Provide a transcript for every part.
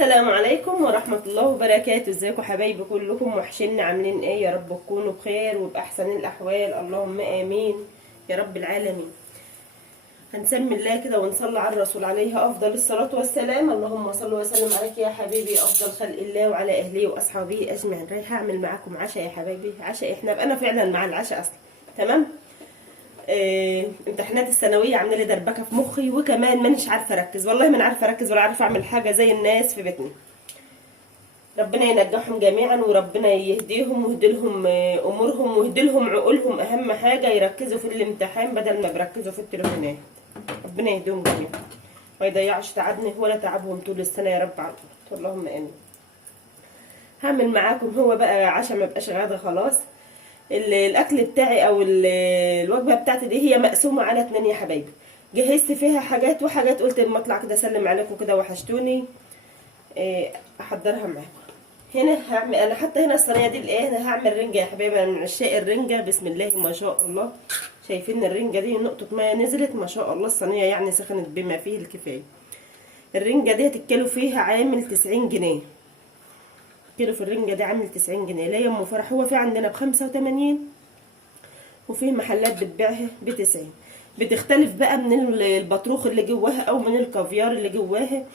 السلام عليكم ورحمة الله وبركاته. ازيكم حبايبي كلكم؟ وحشين عاملين ايه؟ يا رب تكونوا بخير وبأحسن الأحوال، اللهم آمين يا رب العالمين. هنسمي الله كده ونصلي على الرسول عليه أفضل الصلاة والسلام. اللهم صل وسلم عليك يا حبيبي أفضل خلق الله وعلى أهله وأصحابه أجمعين. رايحة أعمل معاكم عشاء يا حبايبي، عشاء احنا بقى فعلا مع العشاء أصلا. تمام. امتحانات الثانويه عامله لي دربكه في مخي، وكمان مانيش عارفه اركز، والله ما عارفه اركز ولا عارفه اعمل حاجه زي الناس في بيتنا. ربنا ينجحهم جميعا وربنا يهديهم ويهدلهم امورهم ويهدلهم عقولهم، اهم حاجه يركزوا في الامتحان بدل ما بيركزوا في التليفونات. ربنا يهديهم جميعا ما يضيعش تعبنا ولا تعبهم طول السنه يا رب العالمين، اللهم امين. هعمل معاكم هو بقى عشاء، ما بقاش غدا خلاص. الاكل بتاعي او الوجبه بتاعتي دي هي مقسومه على 2 يا حبايبي. جهزت فيها حاجات وحاجات، قلت لما اطلع كده اسلم عليكم كده وحشتوني احضرها معاكم. هنا هعمل انا حتى هنا الصينيه دي الايه، انا هعمل رنجه يا حبايبي. انا من عشاق الرنجه، بسم الله ما شاء الله. شايفين الرنجه دي نقطه ميه نزلت ما شاء الله، الصينيه يعني سخنت بما فيه الكفايه. الرنجه دي الكيلو فيها عامل 90 جنيه. كيلو في الرنجة دي عامل 90 جنيه. لا يا ام فرح، هو في عندنا ب85 وفي محلات بتبيعها ب90. بتختلف بقى من البطروخ اللي جواها او من الكافيار اللي جواها.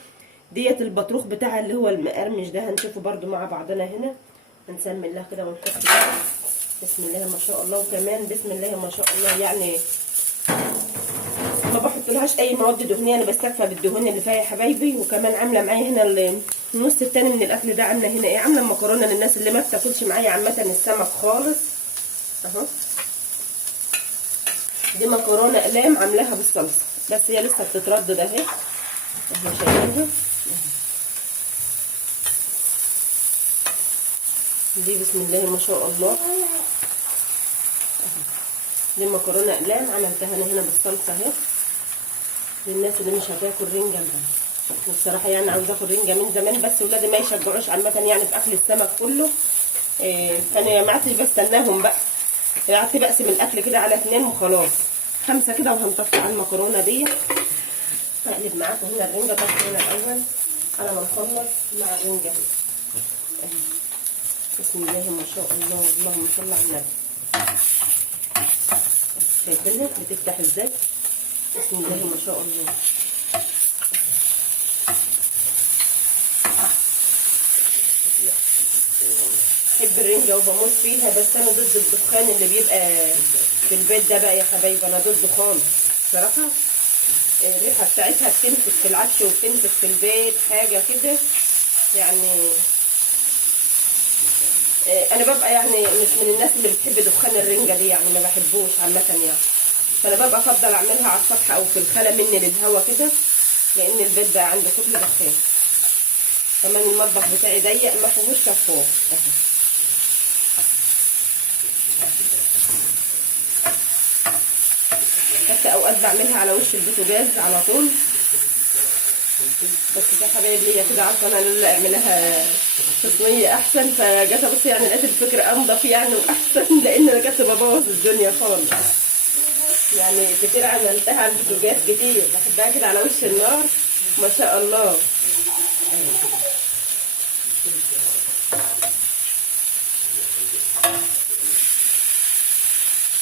ديت البطروخ بتاعها اللي هو المقرمش ده، هنشوفه برده مع بعضنا هنا. هنسمي الله كده ونحط كده بسم الله ما شاء الله، وكمان بسم الله ما شاء الله. يعني ما بحطلهاش اي مواد دهنيه، انا بستكفى بالدهون اللي فيها يا حبايبي. وكمان عامله معايا هنا النص التاني من الاكل ده، عامله هنا ايه، عامله مكرونه للناس اللي ما بتاكلش معايا عامه السمك خالص اهو. دي مكرونه اقلام عاملاها بالصلصه، بس هي لسه بتتردد اهي اهو، شايفينها دي بسم الله ما شاء الله اهو. دي مكرونه اقلام عملتها انا هنا بالصلصه اهي للناس اللي مش هتاكل رنجه معايا. بصراحه يعني عاوزه اكل رنجه من زمان، بس ولادي ما يشجعوش عامه يعني في اكل السمك كله. فانا ما عدتش بستناهم بقى، قعدت بقسم الاكل كده على 2 وخلاص، 5 كده. وهنطفي على المكرونه دي. هقلب معاكم هنا الرنجه طفي هنا الاول على ما نخلص مع الرنجه. بسم الله ما شاء الله، اللهم صل على النبي. شايفينها بتفتح ازاي؟ بسم الله ما شاء الله. بحب الرنجة وبموت فيها، بس انا ضد الدخان اللي بيبقى في البيت ده بقى يا حبايبي، انا ضده خالص بصراحة. الريحة بتاعتها بتنفخ في العفش وبتنفخ في البيت حاجة كده يعني. انا ببقى يعني مش من الناس اللي بتحب دخان الرنجة دي، يعني ما بحبوش عامة يعني. فانا ببقى افضل اعملها على السطح او في الخلا مني للهوا كده، لان البيت بقى عنده كتل دخان. كمان المطبخ بتاعي ضيق ما فيهوش شفاف اهو. حتى اوقات بعملها على وش البوتاجاز على طول، بس في حبايب ليا كده عارفه انا اللي اعملها في صينيه احسن، فجت ابص يعني لقيت الفكره انضف يعني واحسن، لان انا كنت ببوظ الدنيا خالص يعني. كتير عملتها على البوتاجاز كتير، بحبها كده على وش النار ما شاء الله.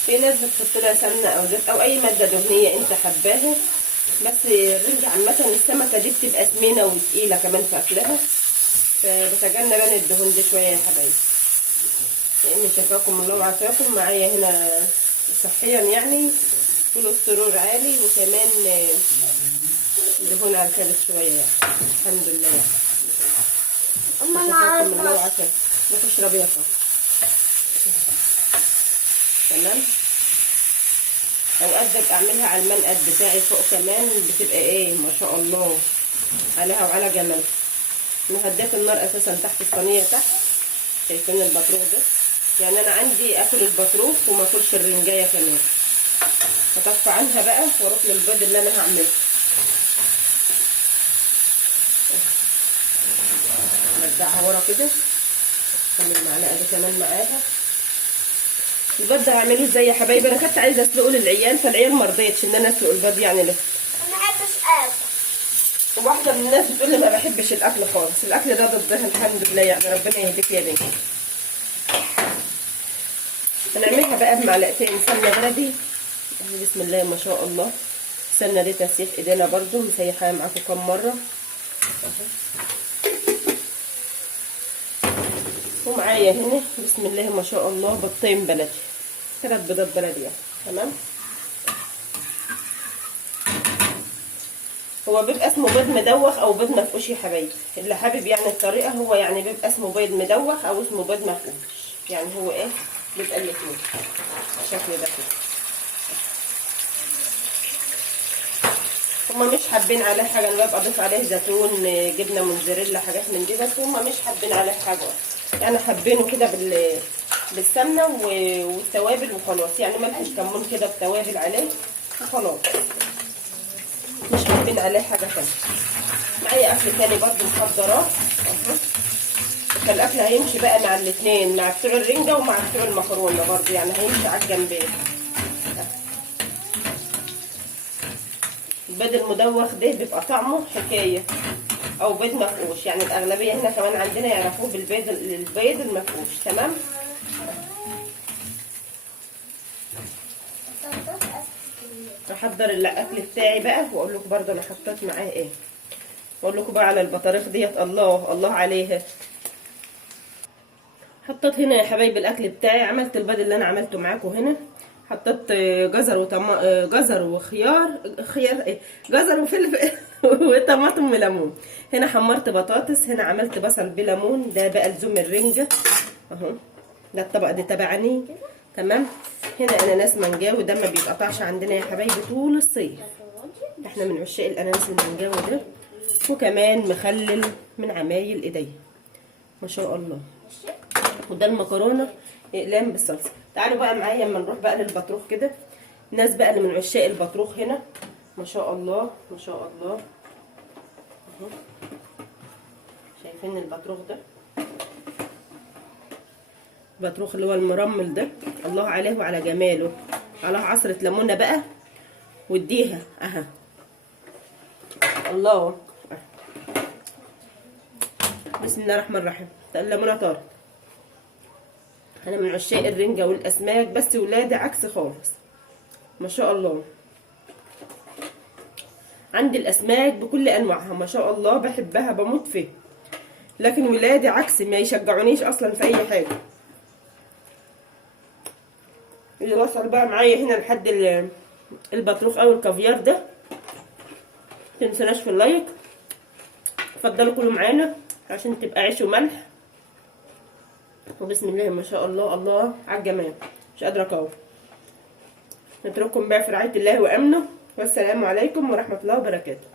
في ناس بتحط لها سمنه او زيت او اي ماده دهنيه انت حباها، بس الرنجة عامه السمكه دي بتبقى سمينه وتقيله كمان في اكلها، فبتجنب انا الدهون دي شويه يا حبايبي، لان شفاكم الله وعافاكم معايا هنا صحيا يعني. كوليسترول عالي وكمان دهون على الكبد شويه يعني، الحمد لله يعني. شفاكم الله وعافاكم. وتشربي يا صاحبي تمام. اوقات ببقى اعملها على المنقد بتاعي فوق كمان، بتبقى ايه ما شاء الله عليها وعلى جمال. انا هديت النار اساسا تحت الصينيه تحت، شايفين البطروخ ده؟ يعني انا عندي اكل البطروخ وما اكلش الرنجايه كمان. هطفي عنها بقى واروح للبيض اللي انا هعمله. نرجعها ورا كده، خلي المعلقه دي كمان معاها. البيض ده هعمله ازاي يا حبايبي؟ انا كنت عايزه اسلقه للعيال، فالعيال ما رضيتش ان انا اسلق البيض يعني لسه. ما بحبش اكل. واحده من الناس بتقول لي ما بحبش الاكل خالص، الاكل ده ضدها الحمد لله، يعني ربنا يهديك يا بنتي. هنعملها بقى بمعلقتين سمنه بلدي. بسم الله ما شاء الله. السمنه دي تسيح ايدينا برضو، مسيحاها معاكم كام مره. ومعايا هنا بسم الله ما شاء الله بيضتين بلدي، 3 بيضات بلدي يعني. تمام. هو بيبقى اسمه بيض مدوخ او بيض مفقوش يا حبايبي، اللي حابب يعني الطريقه، هو يعني بيبقى اسمه بيض مدوخ او اسمه بيض مفقوش، يعني هو ايه بيبقى الاتنين بالشكل ده كده. هما مش حابين عليه حاجه، انا ببقى اضيف عليه زيتون، جبنه موتزاريلا، حاجات من دي، بس هما مش حابين عليه حاجه، يعني حابينه كده بالسمنه والتوابل وخلاص، يعني ملح كمون كده بتوابل عليه وخلاص، مش حابين عليه حاجه تانيه. معايا اكل تاني برضو محضراه اهو، فالاكل هيمشي بقى مع الاثنين، مع بتوع الرنجه ومع بتوع المكرونه برضو، يعني هيمشي على الجنبين. البيض المدوخ ده بيبقى طعمه حكايه، او بيض مفقوش، يعني الاغلبيه هنا كمان عندنا يعرفوه البيض المفقوش. تمام. هحضر الاكل بتاعي بقى واقول لكم برضو انا حطيت معاه ايه، واقول لكم بقى على البطاريخ ديت الله الله عليها. حطيت هنا يا حبايبي الاكل بتاعي، عملت البيض اللي انا عملته معاكم هنا، حطيت جزر وخيار، جزر وفلفل وطماطم وليمون. هنا حمرت بطاطس، هنا عملت بصل بليمون، ده بقى لزوم الرنجه اهو، ده الطبق ده تبعني. تمام. هنا اناناس منجاوي، ده ما بيتقطعش عندنا يا حبايبي طول الصيف، احنا من عشاق الاناناس المنجاوي ده. وكمان مخلل من عمايل ايديا ما شاء الله. وده المكرونه اقلام بالصلصه. تعالوا بقى معايا اما نروح بقى للبطروخ كده. الناس بقى اللي من عشاق البطروخ هنا ما شاء الله ما شاء الله اهو، شايفين البطروخ ده، البطروخ اللي هو المرمل ده، الله عليه وعلى جماله. على عصره ليمونه بقى واديها اها الله. بسم الله الرحمن الرحيم. الليمونه طارت. انا من عشاق الرنجه والاسماك، بس ولادي عكس خالص ما شاء الله. عندي الاسماك بكل انواعها ما شاء الله، بحبها بموت فيها، لكن ولادي عكس، ما يشجعونيش اصلا في اي حاجه. اللي وصل بقى معايا هنا لحد البطروخ او الكافيار ده، متنسوناش في اللايك، اتفضلوا كلوا معانا عشان تبقى عيش وملح. وبسم الله ما شاء الله الله على الجمال، مش قادره اقاوم. نترككم بقى في رعايه الله وامنه، والسلام عليكم ورحمه الله وبركاته.